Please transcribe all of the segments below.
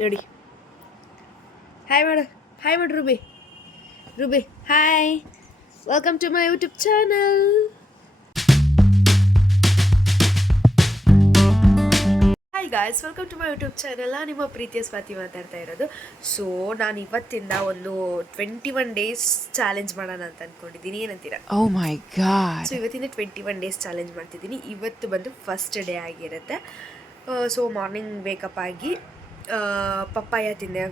ನೋಡಿ. ಹಾಯ್ ಮಾಡು. ಹಾಯ್ ಮಾಡು Ruby. Ruby hi welcome to my YouTube channel hi guys welcome to my YouTube channel ನಿಮ್ಮ ಪ್ರೀತಿಯ ಸ್ವಾತಿ ಮಾತಾಡ್ತಾ ಇರೋದು. ಸೊ ನಾನು ಇವತ್ತಿಂದ ಒಂದು ಟ್ವೆಂಟಿ ಒನ್ ಡೇಸ್ ಚಾಲೆಂಜ್ ಮಾಡೋಣ ಅಂತ ಅಂದ್ಕೊಂಡಿದ್ದೀನಿ ಏನಂತೀರಾ? ಓ ಮೈ ಗಾಡ್ ಸೊ ಇವತ್ತಿಂದ ಟ್ವೆಂಟಿ ಒನ್ ಡೇಸ್ ಚಾಲೆಂಜ್ ಮಾಡ್ತಿದ್ದೀನಿ ಇವತ್ತು ಬಂದು ಫಸ್ಟ್ ಡೇ ಆಗಿರುತ್ತೆ. ಸೊ ಮಾರ್ನಿಂಗ್ ವೇಕಪ್ ಆಗಿ ಪಪ್ಪಾಯ ತಿಂದೆ.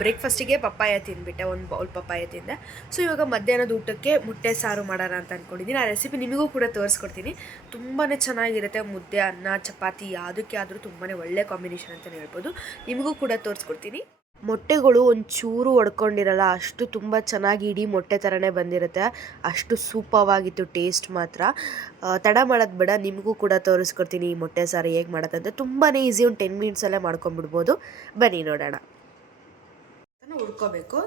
ಬ್ರೇಕ್ಫಾಸ್ಟಿಗೆ ಪಪ್ಪಾಯ ತಿಂದ್ಬಿಟ್ಟೆ, ಒಂದು ಬೌಲ್ ಪಪ್ಪಾಯ ತಿಂದೆ. ಸೊ ಇವಾಗ ಮಧ್ಯಾಹ್ನದ ಊಟಕ್ಕೆ ಮುಟ್ಟೆ ಸಾರು ಮಾಡೋಣ ಅಂತ ಅಂದ್ಕೊಂಡಿದ್ದೀನಿ ಆ ರೆಸಿಪಿ ನಿಮಗೂ ಕೂಡ ತೋರಿಸ್ಕೊಡ್ತೀನಿ. ತುಂಬಾ ಚೆನ್ನಾಗಿರುತ್ತೆ. ಮುದ್ದೆ, ಅನ್ನ, ಚಪಾತಿ, ಯಾವುದಕ್ಕೆ ಆದರೂ ತುಂಬಾ ಒಳ್ಳೆ ಕಾಂಬಿನೇಷನ್ ಅಂತಲೇ ಹೇಳ್ಬೋದು. ನಿಮಗೂ ಕೂಡ ತೋರಿಸ್ಕೊಡ್ತೀನಿ. ಮೊಟ್ಟೆಗಳು ಒಂಚೂರು ಒಡ್ಕೊಂಡಿರಲ್ಲ, ಅಷ್ಟು ತುಂಬ ಚೆನ್ನಾಗಿ ಇಡೀ ಮೊಟ್ಟೆ ಥರನೇ ಬಂದಿರುತ್ತೆ. ಅಷ್ಟು ಸೂಪವಾಗಿತ್ತು ಟೇಸ್ಟ್ ಮಾತ್ರ. ತಡ ಮಾಡೋದು ಬೇಡ, ನಿಮಗೂ ಕೂಡ ತೋರಿಸ್ಕೊಡ್ತೀನಿ ಈ ಮೊಟ್ಟೆ ಸಾರು ಹೇಗೆ ಮಾಡೋದಂತ ತುಂಬಾ ಈಸಿ ಒಂದು ಟೆನ್ ಮಿನಿಟ್ಸಲ್ಲೇ ಮಾಡ್ಕೊಂಬಿಡ್ಬೋದು ಬನ್ನಿ ನೋಡೋಣ. ಹುಡ್ಕೋಬೇಕು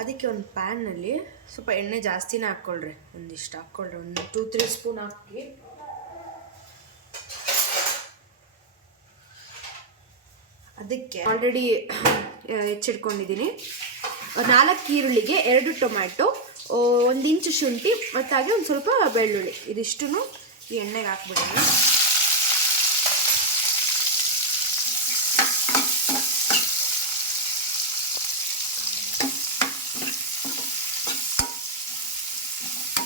ಅದಕ್ಕೆ ಒಂದು ಪ್ಯಾನಲ್ಲಿ ಸ್ವಲ್ಪ ಎಣ್ಣೆ ಜಾಸ್ತಿನೇ ಹಾಕ್ಕೊಳ್ರಿ. ಒಂದಿಷ್ಟು ಹಾಕ್ಕೊಳ್ರಿ. ಒಂದು ಟೂ ತ್ರೀ ಸ್ಪೂನ್ ಹಾಕಿ. ಅದಕ್ಕೆ ಆಲ್ರೆಡಿ ಹೆಚ್ಚಿಟ್ಕೊಂಡಿದ್ದೀನಿ ನಾಲ್ಕು ಈರುಳ್ಳಿಗೆ ಎರಡು ಟೊಮ್ಯಾಟೊ ಒಂದು ಇಂಚು ಶುಂಠಿ ಮತ್ತು ಹಾಗೆ ಒಂದು ಸ್ವಲ್ಪ ಬೆಳ್ಳುಳ್ಳಿ. ಇದಿಷ್ಟು ಈ ಎಣ್ಣೆಗೆ ಹಾಕ್ಬಿಡೋಣ.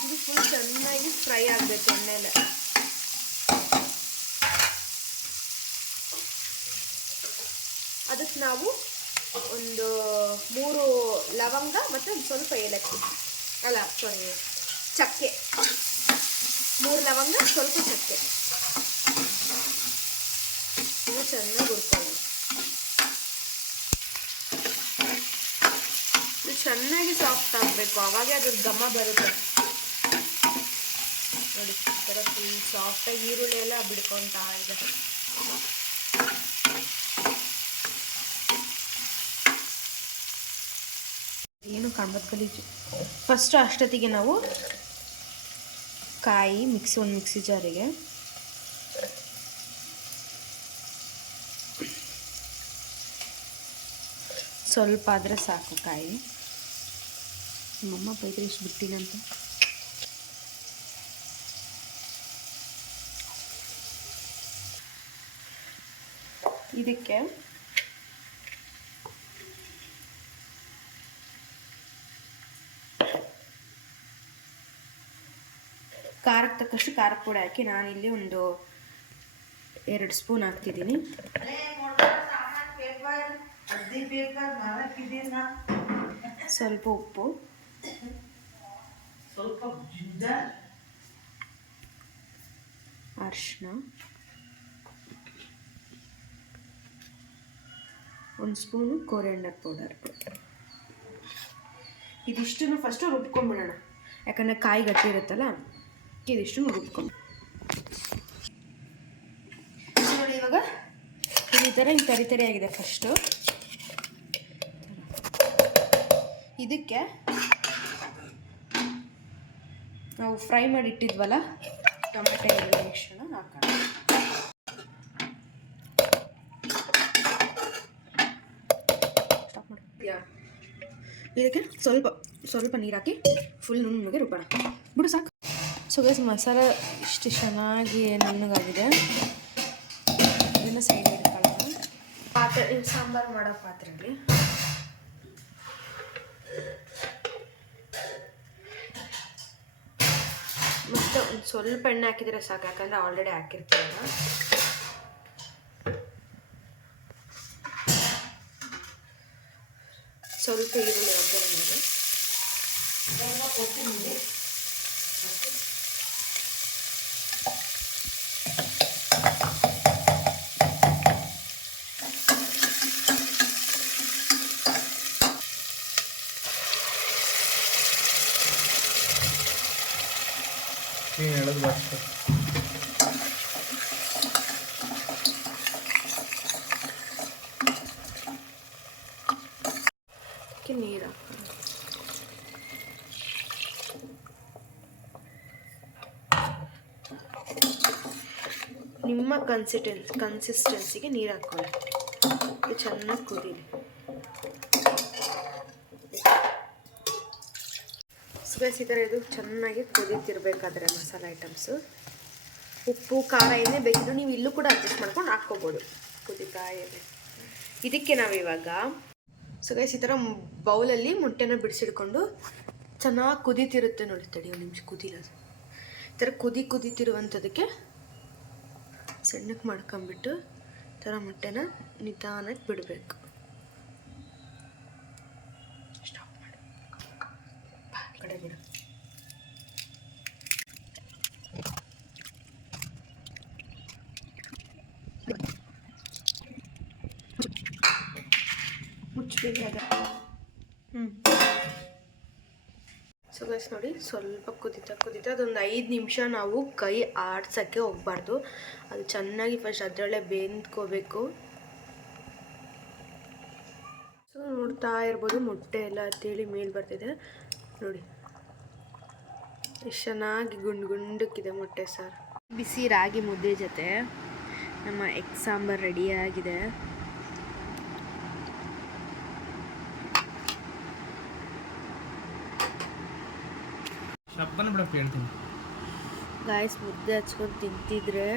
ಇದು ಫುಲ್ ಚೆನ್ನಾಗಿ ಫ್ರೈ ಆಗಬೇಕು ಎಣ್ಣೆಲೆ ಅದಕ್ಕೆ ನಾವು ಒಂದು ಮೂರು ಲವಂಗ ಮತ್ತು ಒಂದು ಸ್ವಲ್ಪ ಏಲಕ್ಕಿ. ಅಲ್ಲ ಸಾರಿ ಚಕ್ಕೆ. ಮೂರು ಲವಂಗ, ಸ್ವಲ್ಪ ಚಕ್ಕೆ. ಇದು ಚೆನ್ನಾಗಿ ಹುರ್ಕೊಳ್ಳಿ. ಇದು ಚೆನ್ನಾಗಿ ಸಾಫ್ಟ್ ಆಗಬೇಕು ಆವಾಗೇ ಅದ್ರ ಘಮ ಬರುತ್ತೆ. ನೋಡಿ, ಈ ಥರ ಫುಲ್ ಸಾಫ್ಟಾಗಿ ಈರುಳ್ಳಿ ಎಲ್ಲ ಬಿಡ್ಕೊತಾ ಇದೆ ಏನು ಕಾಣ್ಬೋದು ಗಲೀಜು. ಫಸ್ಟು ಅಷ್ಟೊತ್ತಿಗೆ ನಾವು ಕಾಯಿ ಮಿಕ್ಸಿ ಒಂದು ಮಿಕ್ಸಿ ಜಾರಿಗೆ ಸ್ವಲ್ಪ ಆದರೆ ಸಾಕು ಕಾಯಿ. ನಮ್ಮಮ್ಮ ಬೈದ್ರೆ ಇಷ್ಟು ಬಿಟ್ಟಿನಂತ ಇದಕ್ಕೆ ಖಾರಕ್ಕೆ ತಕ್ಕಷ್ಟು ಖಾರದ ಪುಡಿ ಹಾಕಿ ನಾನಿಲ್ಲಿ ಒಂದು ಎರಡು ಸ್ಪೂನ್ ಹಾಕ್ತಿದ್ದೀನಿ. ಸ್ವಲ್ಪ ಉಪ್ಪು. ಸ್ವಲ್ಪ ಅರಿಶಿನ ಒಂದು ಸ್ಪೂನು ಕೋರಿಯಂಡರ್ ಪೌಡರ್. ಇದಿಷ್ಟು ಫಸ್ಟು ರುಬ್ಕೊಂಡ್ಬಿಡೋಣ. ಯಾಕಂದರೆ ಕಾಯಿ ಗಟ್ಟಿ ಇರುತ್ತಲ್ಲ? ಇದಿಷ್ಟು ರುಬ್ಕೊಂಡು ನೋಡಿ ಇವಾಗ ಈ ಥರ ಹಿಂಗೆ ತರಿ ತರಿ ಆಗಿದೆ ಫಸ್ಟು ಇದಕ್ಕೆ ನಾವು ಫ್ರೈ ಮಾಡಿ ಇಟ್ಟಿದ್ವಲ್ಲ ಟೊಮೆಟೊ ಈರುಳ್ಳಿ ಮಿಶ್ರಣ ಹಾಕೋಣ. ಇದಕ್ಕೆ ಸ್ವಲ್ಪ ಸ್ವಲ್ಪ ನೀರು ಹಾಕಿ ಫುಲ್ ನುಣ್ಣಗೆ ರುಬ್ಬೋಣ. ಬಿಡು ಸಾಕು. ಸೊ ಗೈಸ್ ಮಸಾಲ ಇಷ್ಟು ಚೆನ್ನಾಗಿ ನುಣ್ಣಗಾಗಿದೆ. ಇದನ್ನು ಸೈಡ್ ಇಟ್ಕೊಳ್ಳೋಣ. ಪಾತ್ರೆ ಇದು ಸಾಂಬಾರು ಮಾಡೋ ಪಾತ್ರೆಯಲ್ಲಿ ಮತ್ತು ಒಂದು ಸ್ವಲ್ಪ ಎಣ್ಣೆ ಹಾಕಿದರೆ ಸಾಕು ಯಾಕಂದರೆ ಆಲ್ರೆಡಿ ಹಾಕಿರ್ತೀವಲ್ಲ. ಸ್ವಲ್ಪ ಈರುಳ್ಳಿ ಒಗ್ಗರಣೆಗೆ ನೀನು ಹೇಳೋದು ಬರ್ತದೆ ಅದಕ್ಕೆ ನೀರು ಹಾಕೋಣ ನಿಮ್ಮ ಕನ್ಸಿಟೆನ್ಸ್ ಕನ್ಸಿಸ್ಟೆನ್ಸಿಗೆ ನೀರು ಹಾಕ್ಕೊಳ್ಳಿ. ಇದು ಚೆನ್ನಾಗಿ ಕುದೀಲಿ. ಥರ ಇದು ಚೆನ್ನಾಗಿ ಕುದೀತಿರ್ಬೇಕಾದ್ರೆ ಮಸಾಲೆ ಐಟಮ್ಸು ಉಪ್ಪು, ಖಾರ ಏನೇ ಬೇಕಿದ್ರು ನೀವು ಇಲ್ಲೂ ಕೂಡ ಅಡ್ಜಸ್ಟ್ ಮಾಡ್ಕೊಂಡು ಹಾಕ್ಕೋಬೋದು ಕುದಿತಾ ಇದೆ ಇದಕ್ಕೆ ನಾವಿವಾಗ ಸೊ ಗೈಸ್ ಈ ಥರ ಬೌಲಲ್ಲಿ ಮೊಟ್ಟೆನ ಬಿಡಿಸಿಡ್ಕೊಂಡು ಚೆನ್ನಾಗಿ ಕುದೀತಿರುತ್ತೆ ನೋಡಿ ತಡಿ ಒಂದು ನಿಮಿಷ ಕುದಿಲ್ಲ ಈ ಥರ ಕುದಿ ಕುದೀತಿರುವಂಥದ್ದಕ್ಕೆ ಸಣ್ಣಕ್ಕೆ ಮಾಡ್ಕೊಂಬಿಟ್ಟು ಈ ಥರ ಮೊಟ್ಟೆನ ನಿಧಾನಕ್ಕೆ ಬಿಡಬೇಕು ಸ್ಟಾಪ್ ಮಾಡಿ ಬಾ, ಈ ಕಡೆ ಬಿಡು ಸೊ ಗೈಸ್ ನೋಡಿ, ಸ್ವಲ್ಪ ಕುದಿತಾ ಕುದಿತಾ ಅದೊಂದು ಐದು ನಿಮಿಷ ನಾವು ಕೈ ಆಡ್ಸೋಕ್ಕೆ ಹೋಗ್ಬಾರ್ದು. ಅದು ಚೆನ್ನಾಗಿ ಫಸ್ಟ್ ಅದರಲ್ಲೇ ಬೆಂದ್ಕೋಬೇಕು. ಸೊ ನೋಡ್ತಾ ಇರ್ಬೋದು, ಮೊಟ್ಟೆ ಎಲ್ಲ ಅಂತೇಳಿ ಮೇಲೆ ಬರ್ತಿದೆ. ನೋಡಿ. ಎಷ್ಟು ಚೆನ್ನಾಗಿ ಗುಂಡು ಗುಂಡಕ್ಕಿದೆ ಮೊಟ್ಟೆ ಸಾರು. ಬಿಸಿ ರಾಗಿ ಮುದ್ದೆ ಜೊತೆ ನಮ್ಮ ಎಗ್ ಸಾಂಬಾರು ರೆಡಿಯಾಗಿದೆ ಆಗಿದೆ. ಬಿಡಪ್ಪ ಹೇಳ್ತೀನಿ. ಗಾಯಸ್ ಮುದ್ದೆ ಹಚ್ಕೊಂಡು ತಿಂತಿದ್ರೆ